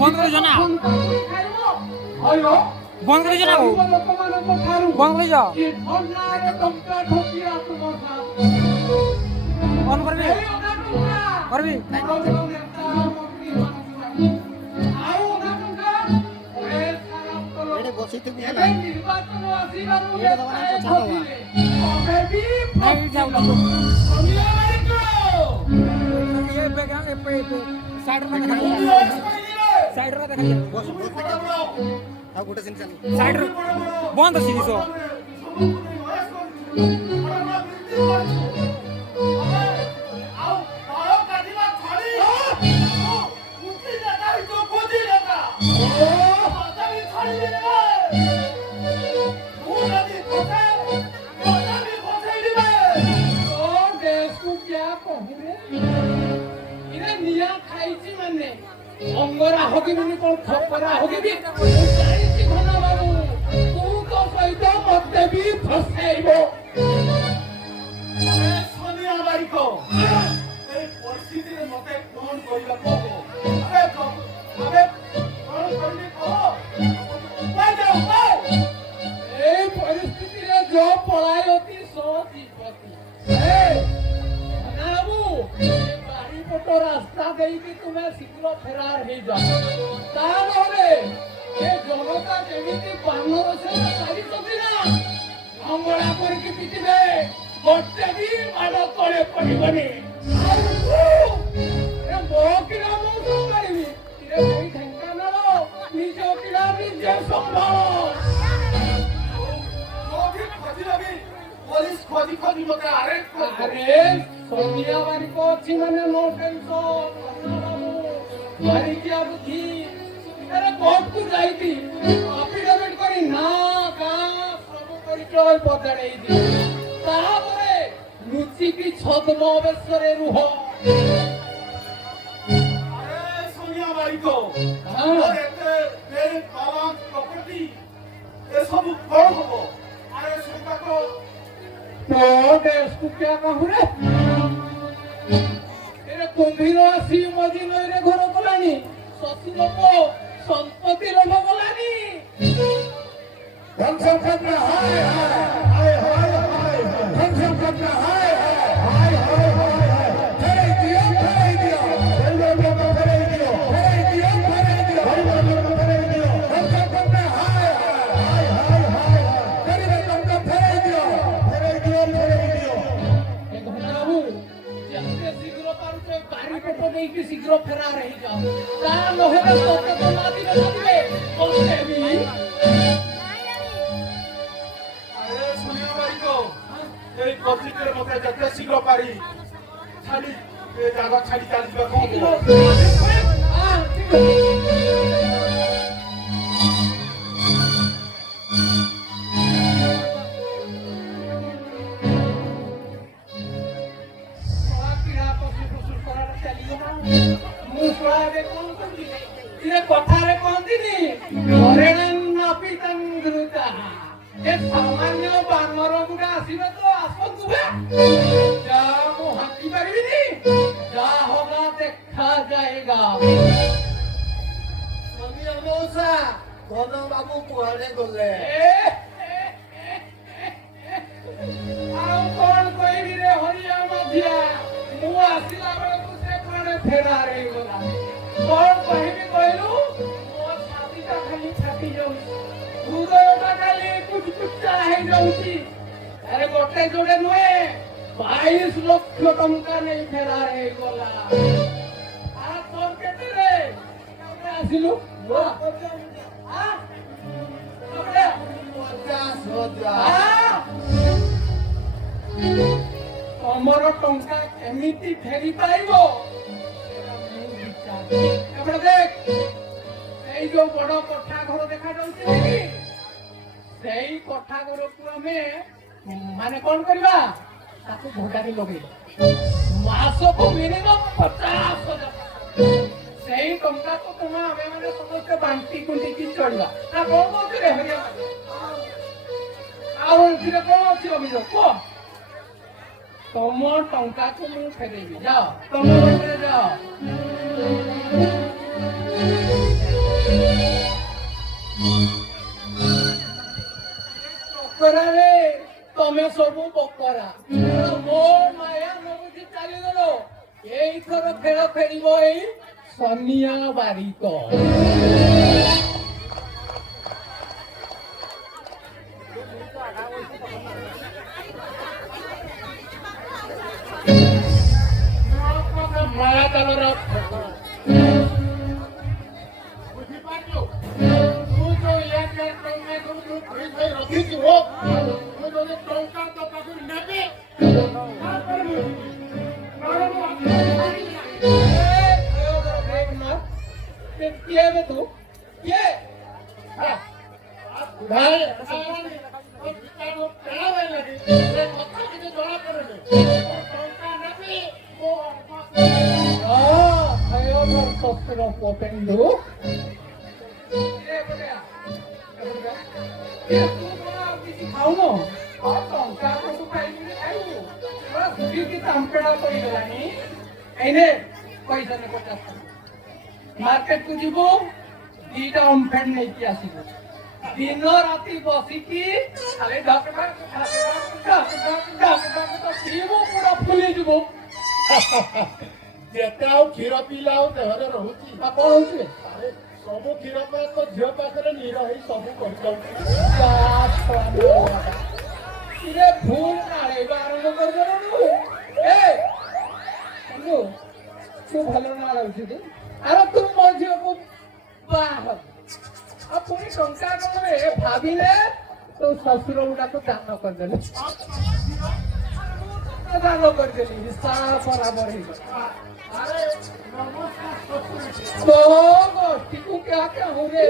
বন্ধ করে জানা বন্ধ করে জানা বন্ধ করে যাও অন করবি করবি साइड बंद अच्छी किसो अंगरा होगी भी कोन खपरा होगी भी जाईची घना बाबू तू तो सहित मते भी फसाइबो अरे सोनिया बाई को ए परिस्थिति रे मते कोन करिबा को अबे कोन करबी को उपाय दे उपाय ए परिस्थिति रे जो पळाई होती सो जीवती ए बाबू तो रास्ता गई कि तुम्हें शीघ्र फेरार हो जाओ तानोरे ये जनता जेमिति बानर से सारी चबिना मंगला पर की पिटिबे गोटे भी माडो तळे पडिबनी ए मोकिना मो मारिबी रे भाई ढंका नालो निजो किला निजे संभालो मोगी खोजी लगी पुलिस खोजी मते अरेस्ट करे सोनिया बारी को अच्छी मैंने नो टेंशन बारी क्या बुद्धि तेरे कोर्ट को जाई थी अफिडेविट करी ना का सब परिचय बदले दी ताहा परे लुचि की छद्म अवसरे रुह अरे सोनिया बारी को और एते मेरे बाबा प्रॉपर्टी ये सब कौन हो अरे सुनता तो देश को क्या कहूँ रे तेरे कुंभीर आसी मजी नई रे घर कलानी ससुर को संपत्ति लोभ कलानी धन संपत्ति में हाय हाय हाय हाय धन संपत्ति में हाय हाय हाय हाय तेरे दियो तेरे दियो तेरे दियो तेरे दियो तेरे दियो तेरे दियो धन संपत्ति में हाय हाय हाय हाय तेरे तुमको तेरे दियो नहीं शीघ्र फेरार हो जाओ ता नहेले तोते तो नादी नादिबे कोसे भी अरे सुनियो भाई को ए कोची के मते जते शीघ्र पारी छाड़ी ए जागा छाड़ी चल जीवा को कथारे कहती नपितंगृता ए सामान्य बानर गुडा आसीबे तो आसंतु बे जा मु हाथी परिबिनी जा होगा देखा जाएगा सोनिया मौसा कोन बाबू कुआडे गले आउ कोन कहबी रे हरिया मधिया मु आसीला बेले तू से कोने फेरार हे गला कोन कहबी कहलु अरे गोटे जोड़े नुहे 22 लक्ष टंका नहीं फेरार हे गला आ तोर केते रे आसिलु आ सबरे 50 हमर टंका केमिति फेरी पाइबो एबे देख এই যে বড় কোঠা ঘর দেখা যাচ্ছে সেই কোঠা ঘরକୁ ଆମେ ମାନେ କଣ କରିବା ତାକୁ ଭୋଟାରେ ଲଗେଇବ ମାସକୁ ମିନିମମ୍ 50,000 ସେଇ ଟଙ୍କାକୁ ତୁମେ ଆମେ ମାନେ ସମସ୍ତେ ବାଣ୍ଟି କୁଣ୍ଟିକି ଚଳିବା ନା କଣ କହୁଛୁ ରେ ହରିଆ ଆଉ ଏଥିରେ କଣ ଅଛି ଅଭିଯୋଗ କୁହ ତମ ଟଙ୍କାକୁ ମୁଁ ଫେରେଇବି ଯାଅ ତମ ଘରେ ଯାଅ ଚକରାରେ ତମେ ସବୁ ବକରା ମୋ ମାୟା ନବୁଝି ଚାଲିଗଲ ଏଇଥର ଖେଳ ଖେଳିବ ଏଇ ସନିଆ ବାରିକ ମାୟା ଚାଲର ବୁଝିପାରୁଛୁ ତୁ ଯୋଉ ଟଙ୍କା ସବୁ ରଖିଛୁ ମୁଁ ଯଦି ଟଙ୍କା ତୋ ପାଖରୁ ନେବି କିଏ ଏବେ ତୁ କିଏ ଭାଇ କଥା କିଛି ଜଣା ପଡୁନି ଟଙ୍କା ନେବି ଶସ୍ତ୍ର ପେଣ୍ଡୁ କିଛି ଖାଉନ ଟଙ୍କା କୋଉଠୁ ପାଇକି ଖାଇବୁ ଚାମ୍ପେଡା ପଡିଗଲାଣି ଏଇନେ ପଇସା ନେ 50 ମାର୍କେଟ କୁ ଯିବୁ 2ଟା ଅମ୍ଫେଡ ନେଇକି ଆସିବୁ ଦିନ ରାତି ବସିକି ଖାଲି ପିଇବୁ ପୁରା ଫୁଲିଯିବୁ ଯେତେ ଆଉ କ୍ଷୀର ପିଇଲେ ଆଉ ଦେହରେ ରହୁଛି କଣ ହଉଛି ସବୁ କ୍ଷୀର ପାଇଁ ତ ଝିଅ ପାଖରେ ନିର ହେଇ ସବୁ କରିଯାଉଛି ଭୁଲ ନାଳେଇବା ଆରମ୍ଭ କରିଦେଲୁ ତୁ ଭଲ ନାଳଉଛୁ ତୁ ଆରେ ତୁ ମୋ ଝିଅକୁ ବାହା ଆଉ ପୁଣି ଟଙ୍କା କଣରେ ଭାବିଲେ ତୋ ଶ୍ୱଶୁର ଗୁଡାକୁ ଦାନ କରିଦେଲେ ଦାନ କରିଦେଲି ବରାବର ହେଇଗଲା तो गोष्ठी को क्या कहूँ रे